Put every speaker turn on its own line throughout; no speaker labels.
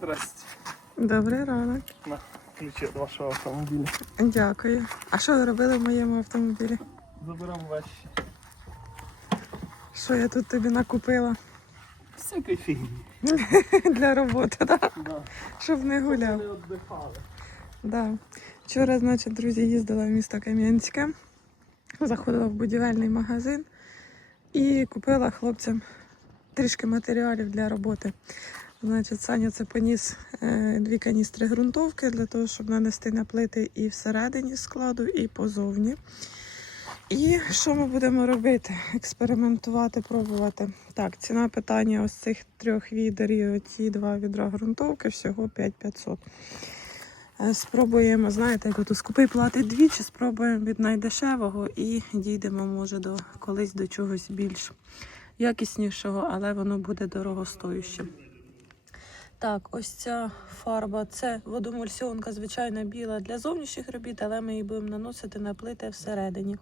Здрасте.
Добрий ранок.
На ключі від вашого автомобіля.
Дякую. А що ви робили в моєму автомобілі?
Заберемо ваші.
Що я тут тобі накупила?
Всякої фігні.
Для роботи, да?
Да.
щоб не гуляв. Да. Вчора, значить, друзі, їздила в місто Кам'янське, заходила в будівельний магазин і купила хлопцям трішки матеріалів для роботи. Значить, Саня це поніс е, дві каністри ґрунтовки для того, щоб нанести на плити і всередині складу, і позовні. І що ми будемо робити? Експериментувати, пробувати. Так, ціна питання ось цих трьох відер і оці два відра ґрунтовки всього 5500. Е, Спробуємо, знаєте, як ото скупий платить двічі, спробуємо від найдешевого і дійдемо, може, до колись до чогось більш якіснішого, але воно буде дорогостояще. Так, ось ця фарба це водомульсіонка, звичайна біла для зовнішніх робіт, але ми її будемо наносити на плити всередині.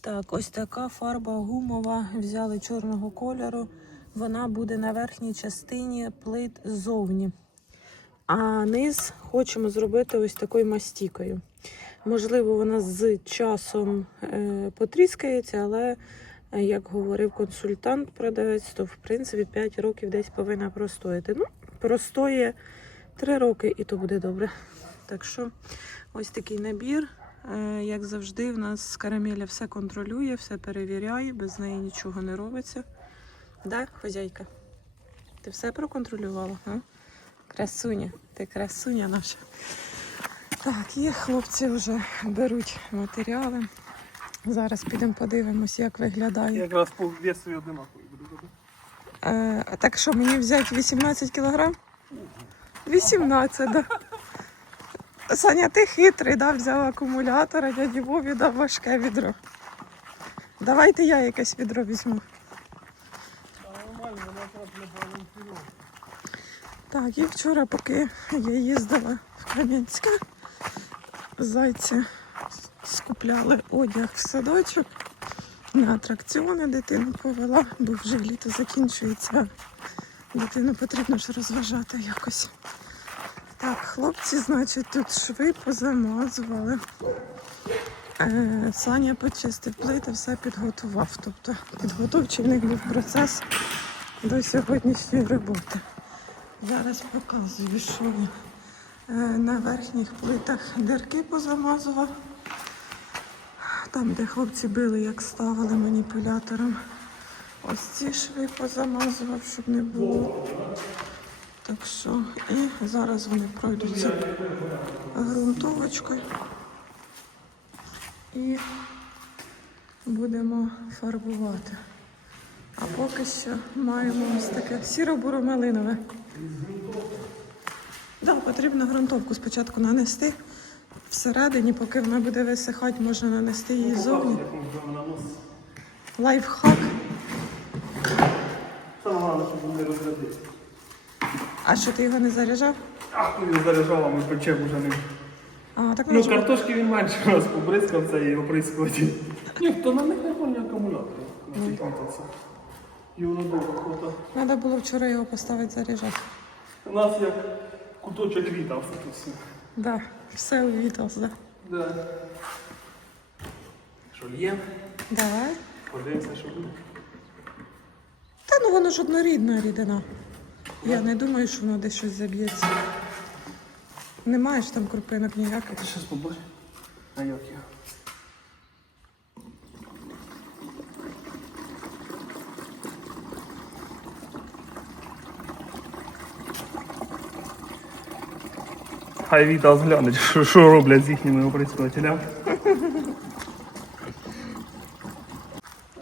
Так, ось така фарба гумова. Взяли чорного кольору. Вона буде на верхній частині плит ззовні. А низ хочемо зробити ось такою мастікою. Можливо, вона з часом е, потріскається, але, е, як говорив консультант, продавець, то в принципі 5 років десь повинна простояти. Ну, простоє 3 роки і то буде добре. Так що ось такий набір. Е, Як завжди, в нас карамеля все контролює, все перевіряє, без неї нічого не робиться. Да, хозяйка? Ти все проконтролювала? А? Красуня, ти красуня наша. Так, і хлопці вже беруть матеріали. Зараз підемо подивимось, як виглядає.
Якраз по весу?
Е, а так що, мені взяти 18 кілограм? 18, да. Саня, ти хитрий, да? взяв акумулятор, дяді Вові дав важке відро. Давайте я якесь відро візьму. Так, і вчора, поки я їздила в Кам'янське, зайці скупляли одяг в садочок. На атракціони дитину повела, бо вже літо закінчується. Дитину потрібно ж розважати якось. Так, хлопці, значить, тут шви позамазували. Е, Саня почистив плити, все підготував. Тобто підготовчий них був процес до сьогоднішньої роботи. Зараз показую, що він. Е, на верхніх плитах дірки позамазував. Там, де хлопці били, як ставили маніпулятором. Ось ці шви позамазував, щоб не було. Так що, і зараз вони пройдуться ґрунтовочкою. І будемо фарбувати. А поки що маємо ось таке сіро-буро-малинове. Да, потрібно ґрунтовку спочатку нанести всередині, поки вона буде висихати, можна нанести її ззовні. Лайфхак.
Саме головне, щоб не розрядився.
А що ти його не заряджав?
Ах, ти не заряджала, ми печем уже не.
А, так
Ну,
ну,
картошки він менше нас побризкав це і оприскувати. Ні, то на них не повні акумулятори. І воно довго хвата.
Треба було вчора його поставити заряджати.
У нас як куточок вітав тут все.
Да, все увітався, да.
Да. Що є?
Давай.
Подивимося, що буде.
Та ну воно ж однорідна рідина. Я не думаю, що воно десь щось заб'ється. Немає ж там крупинок ніяких.
Ти щось побачиш? А як я? Хай Віта згляне, що, що роблять з їхніми оприскувателями.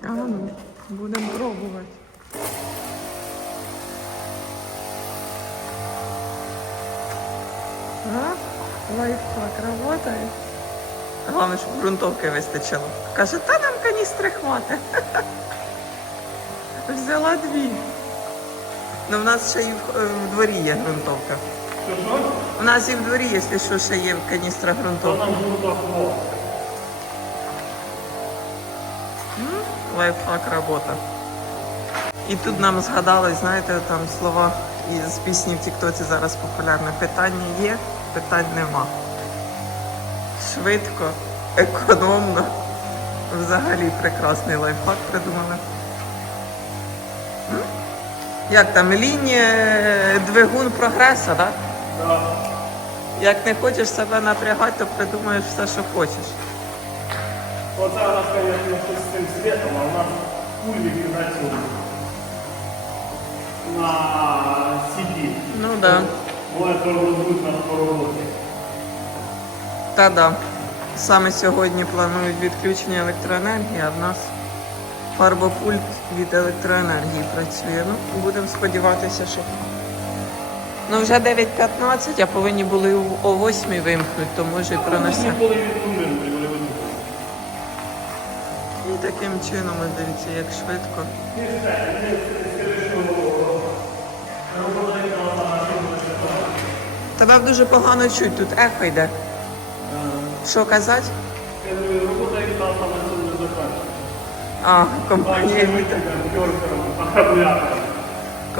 А ну, будемо пробувати. А? Лайфхак работає. Головне, щоб ґрунтовки вистачило. Каже, та нам каністри хватить. Взяла дві. Ну, в нас ще і в, е, в дворі є ґрунтовка. У нас і в дворі, якщо що, ще є каністра
То
ґрунтовка.
нам було
Лайфхак робота. І тут нам згадали, знаєте, там слова із пісні в Тіктоці зараз популярне. Питання є, питань нема. Швидко, економно. Взагалі прекрасний лайфхак придумали. Як там, лінія двигун прогресу, так? Да?
Да.
Як не хочеш себе напрягати, то придумаєш все, що хочеш.
Оце у нас, звісно, щось з цим світом, а у нас пульвики на цьому. На сіді.
Ну так. Да.
Може тормознуть на повороті.
Та-да. Саме сьогодні планують відключення електроенергії, а в нас фарбопульт від електроенергії працює. Ну, будемо сподіватися, що. Ну, вже 9.15, а повинні були о 8 вимкнути, то може і пронесе. І таким чином, дивіться, як швидко. Тебе дуже погано чуть, тут ехо йде. Що казати?
Робота і там не.
А, компанія,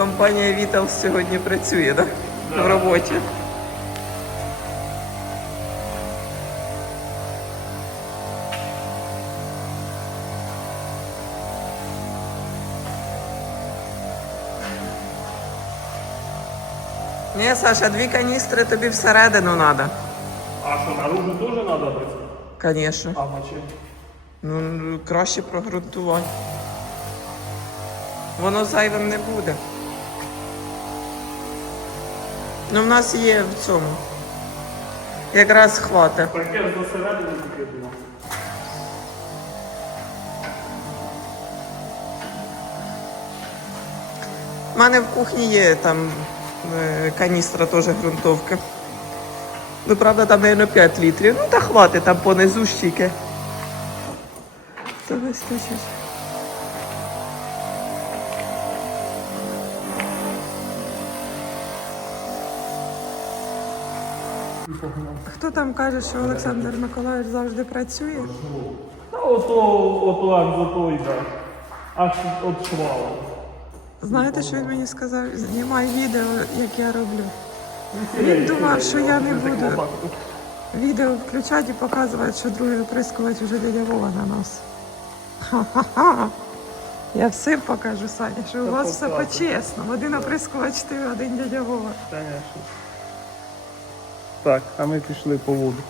компанія Vital сьогодні працює, так? В роботі. Ні, Саша, дві каністри тобі всередину треба.
А що, наружу теж треба брати?
Звісно.
А мочи?
Ну, краще прогрунтувати. Воно зайвим не буде. Ну, в нас є в цьому. Якраз хватить.
Пакет до середини тільки.
У мене в кухні є там е, каністра теж ґрунтовки. Ну, правда, там, мабуть, 5 літрів. Ну, та хватить там понизу щіки. То вистачить. Хто там каже, що Олександр Миколаївич завжди працює?
Та ото, ото аж той, да. Аж от швала.
Знаєте, що він мені сказав? Знімай відео, як я роблю. Він думав, що я не буду відео включати і показувати, що другий оприскувач вже дядя Вова на нас. Ха-ха-ха. Я всім покажу, Саня, що у вас все по-чесному. Один оприскувач ти, один дядя Вова.
Конечно. Так, а ми пішли по воду.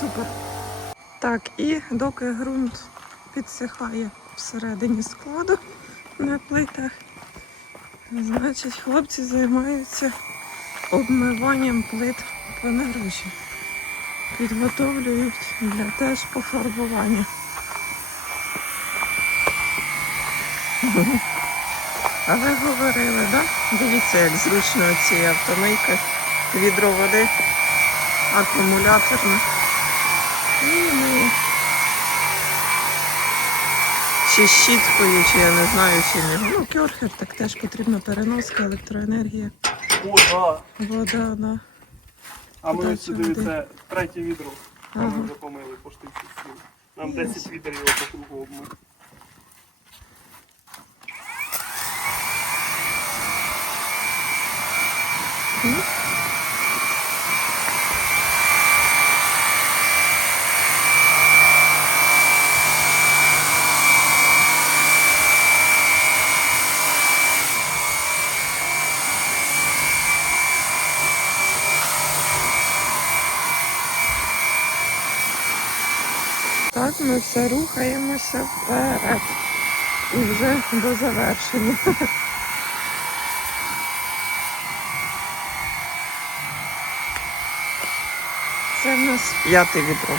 Супер. Так, і доки ґрунт підсихає всередині складу на плитах, значить хлопці займаються обмиванням плит по наружі. Підготовлюють для теж пофарбування. А ви говорили, так? Да? Дивіться, як зручно ці автомийки. Відро води, акумуляторне. І ми чи щіткою, чи я не знаю, чи не. Ну, кьорхер, так теж потрібна переноска, електроенергія,
О, да.
вода, да.
А ми ось сюди це третє відро.
Ага.
ми вже помили пошти всі стіл. Нам
Ясно.
10 відер його по кругу обмили.
Так, все рухаємося вперед. І вже до завершення. Це в нас п'яте відро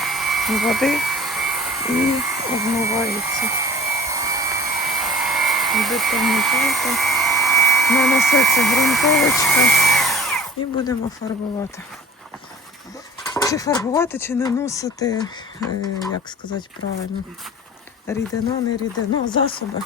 води і обмивається. Буде пам'ятайте. Нанесеться ґрунтовочка І будемо фарбувати. Чи фарбувати, чи наносити, е, як сказати правильно, рідина, не рідина, засоби.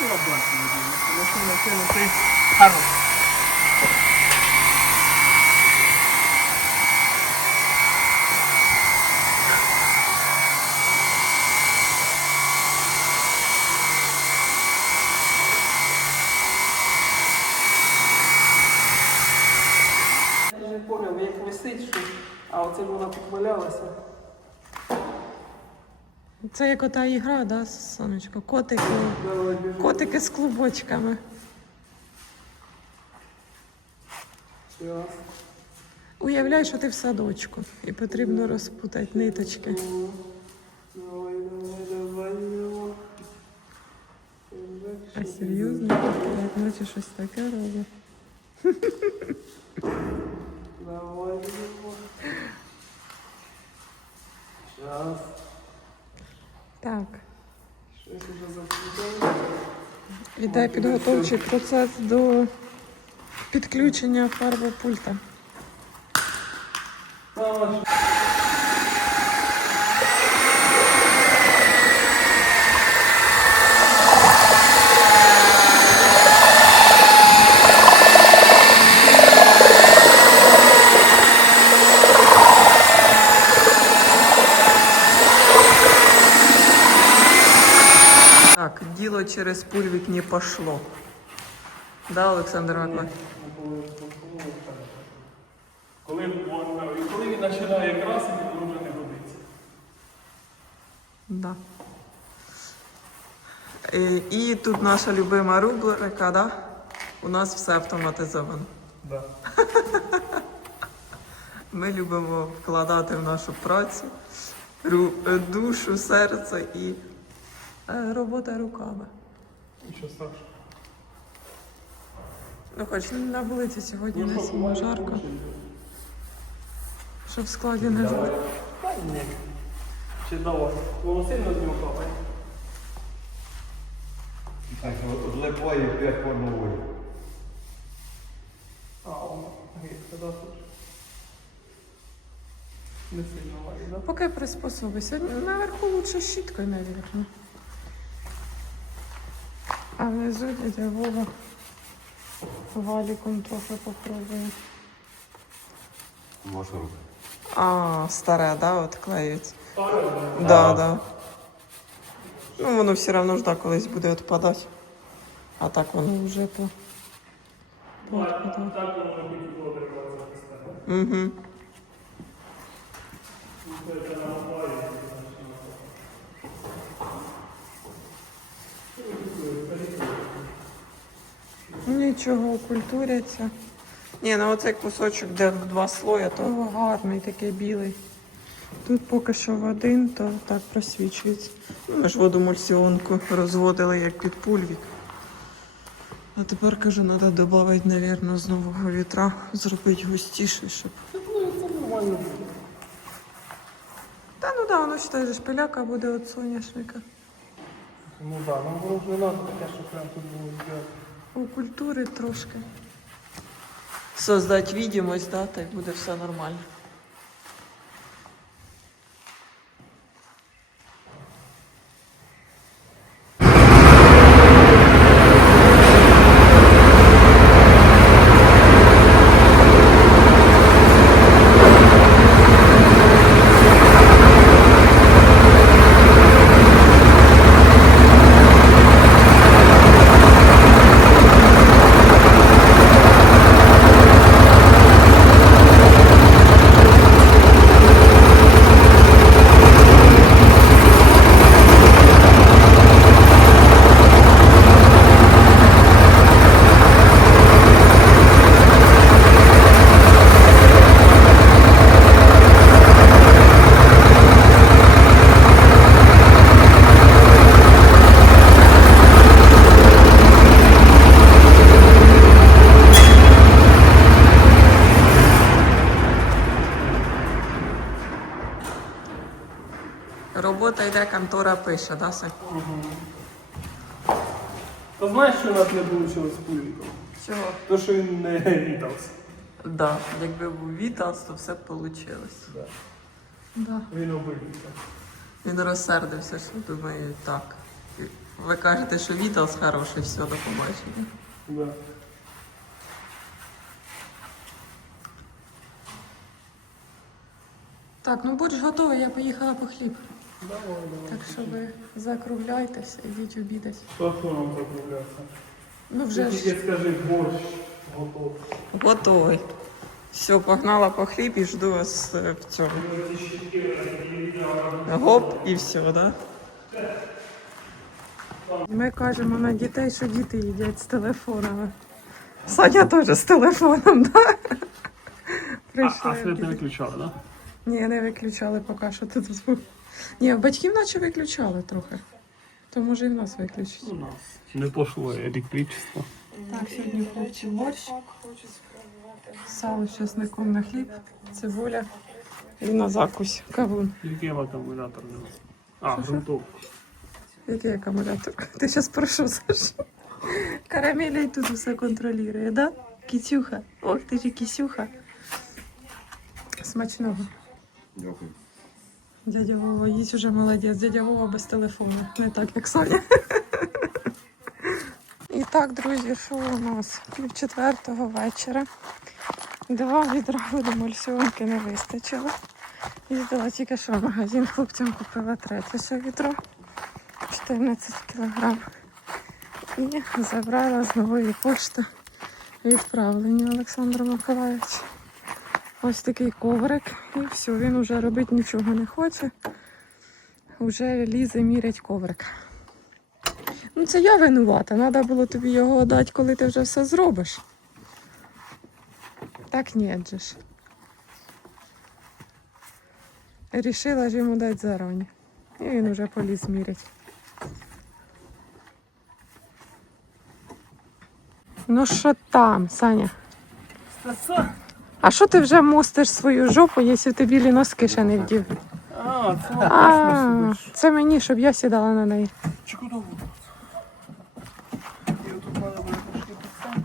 Ну, области не знаю. Машина кинути. Хорош. Я не поняв, як висить, що... А оце вона тут валялася.
Це як ота ігра, да, сонечко? Котики. Котики з клубочками. Уявляй, що ти в садочку і потрібно розпутати ниточки. А серйозно, наче щось таке робить. Так, іде підготовчий процес до підключення фарбопульта.
Давай.
Так, діло через пульвик не пошло. Да, Олександр Миколаївич?
Коли, коли він починає красити, то вже не годиться.
Да. І, і тут наша любима рубрика, да? У нас все автоматизовано.
Да.
Ми любимо вкладати в нашу працю е, душу, серце і е, робота руками.
Нічого страшного.
Ну, хоч на вулиці сьогодні не
що,
сильно жарко,
получить.
що в складі не жарко.
Та ні. Чи давай. Воно сильно з нього капає.
Так, от липої п'ять по нової.
А, воно. Гірка, да, тут. Не сильно має, да?
Поки приспособися. Наверху лучше щіткою, навірно. А внизу дядя Вова валіком трохи попробує.
Може руки.
А, старе, да, от клеють.
Старе, да.
Да, да. Ну, воно все одно ж да, колись буде відпадати. А так воно вже по.
А Так воно буде добре працювати.
Угу.
Ну, це на опалі.
Нічого, окультуряться. Ні, ну оцей кусочок, де два слоя, то гарний такий білий. Тут поки що в один, то так просвічується. Ну, Ми ж водомульсіонку розводили як під пульвік. А тепер кажу, треба додати, мабуть, з нового вітра, зробити густіше, щоб.
Ну.
Та ну да, воно считай, шпиляка буде від соняшника.
Ну так, нам воно ж не треба таке, що прям тут було.
У культури трошки. создати відомість, да, так буде все нормально. Робота йде, контора пише, да, Сань?
Та знаєш, що у нас не вийшло з пуліком?
Чого?
То, що він не вітався.
Да, якби був Вітас, то все б вийшло.
Да.
Да.
Він обидвся.
Він розсердився, що думає, так. Ви кажете, що Вітас хороший, все, до побачення.
Да.
Так, ну будь готовий, я поїхала по хліб.
Давай, давай.
Так що ви закругляйтеся, йдіть обідати.
То що нам закруглявся?
Ну вже ж
тільки скажи борщ готовий.
готовий. Все, погнала по хліб і жду вас е, в цьому. Гоп і все, да? Ми кажемо на дітей, що діти їдять з телефонами. Саня теж з телефоном, да?
А,
Прийшли.
а світ не виключали, так? Да?
Ні, не виключали поки що тут звук. Ні, батьків наче виключали трохи. То може і в нас виключать.
У нас. Не пошло електричество.
Так, сьогодні хлопці борщ. Сало з чесником на хліб, цибуля і на закусь кавун.
Який акумулятор не А, грунтовку.
Який акумулятор? Ти зараз прошу, Саша. Карамеля і тут все контролює, да? Кісюха. Ох, ти ж кісюха. Смачного.
Дякую.
Дядя Вова, їсть уже молодець. Дядя Вова без телефону. Не так, як Соня. І так, друзі, що у нас? Пів четвертого вечора. Два відра водомульсіонки не вистачило. Їздила тільки що в магазин, хлопцям купила третє ще відро. 14 кілограм. І забрала з нової пошти відправлення Олександра Миколаївича. Ось такий коврик, і все, він вже робити нічого не хоче. Вже лізе мірять коврик. Ну, це я винувата. Треба було тобі його дати, коли ти вже все зробиш. Так ні, же ж. Рішила ж йому дати зарані. І він вже поліз мірять. Ну що там, Саня?
Стаса?
А що ти вже мостиш свою жопу, якщо ти білі носки ще не вдів?
А, це
А,
точно сидиш.
це мені, щоб я сідала на неї.
Чи куди воно? Я тут треба буде трошки підсам,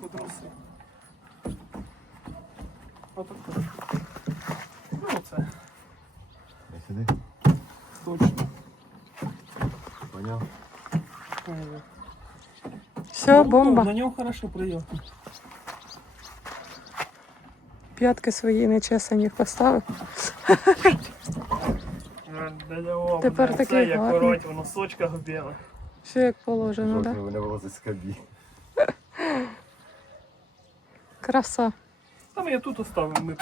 подроси. Отак. Ну, точно.
Поняв?
Все,
Ну,
бомба.
На нього хорошо приїхав.
П'ятки свої нечесані поставив. Тепер такий
як короть в носочках білих.
Все як положено, да?
мене вилазить з кабі.
Краса.
Там я тут оставив. Ми...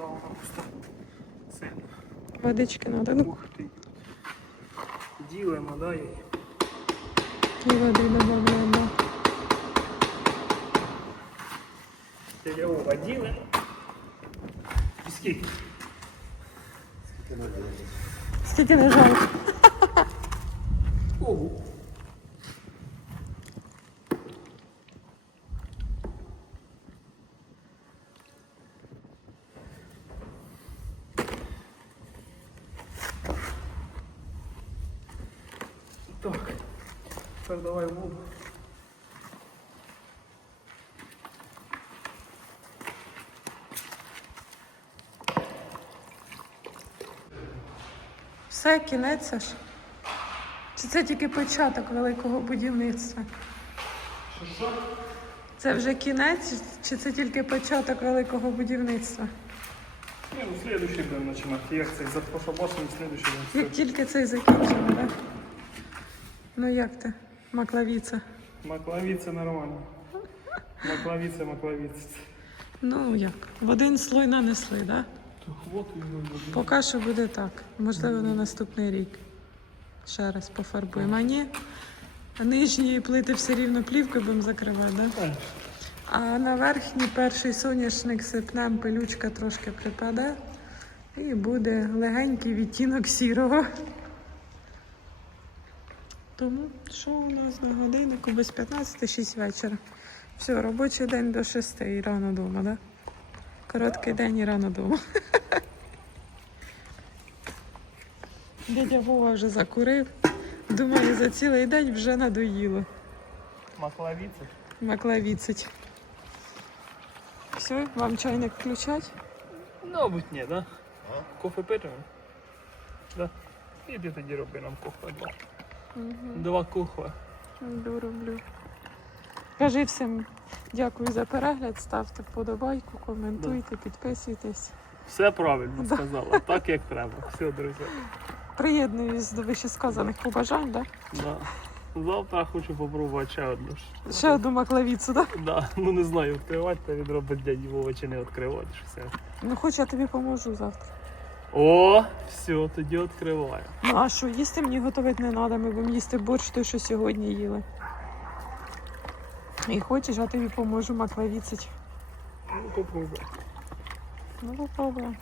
А да, вона просто сильно.
Водички треба. Ну,
Ух ти. Ділимо, да, її.
і води додаємо. Да.
Дядя Вова, діли. І скільки?
Скільки не жалко.
Ого. Тепер давай воду.
Все, кінець Саш? Чи це тільки початок великого будівництва?
Що?
Це вже кінець, чи це тільки початок великого будівництва?
Не, ну следующий будем начинать. Як це за пошабашем, следующий будем.
Як тільки цей закінчимо, так? Ну як ти, маклавіця?
Маклавіце нормально. Маклавіце, маклавіце.
Ну як? В один слой нанесли, так? Да? Поки що буде так. Можливо, на наступний рік. Ще раз пофарбуємо. А ні, нижні плити все рівно плівкою будемо закривати, так? Да? А на верхній перший соняшник сипнем, пилючка трошки припаде. І буде легенький відтінок сірого. Тому що у нас на годиннику без 15 6 вечора. Все, робочий день до 6 і рано вдома, да? Короткий день і рано вдома. Дядя Вова вже закурив. Думаю, за цілий день вже надоїло.
Маклавіця.
Маклавіцить. Все, вам чайник включать?
Мабуть, ні, да? Кофе питимо? Да. Іди тоді роби нам кофе.
Угу.
Два кофе.
Люблю, роблю. Кажи всім дякую за перегляд, ставте вподобайку, коментуйте, підписуйтесь.
Все правильно
Да.
сказала, так як треба. Все, друзі.
Приєднуюсь до вищесказаних побажань, да?
Да. Завтра хочу попробувати ще одну.
Ще одну маклавіцу, да?
Да. Ну не знаю, відкривати, та він робить дяді Вова чи не відкривати. що Все.
Ну хоч я тобі поможу завтра.
О, все, тоді відкриваю.
Ну а що, їсти мені готувати не треба, ми будемо їсти борщ той, що сьогодні їли. І хочеш, я тобі поможу маклавіцить.
Ну, попробуй.
Ну попробуємо.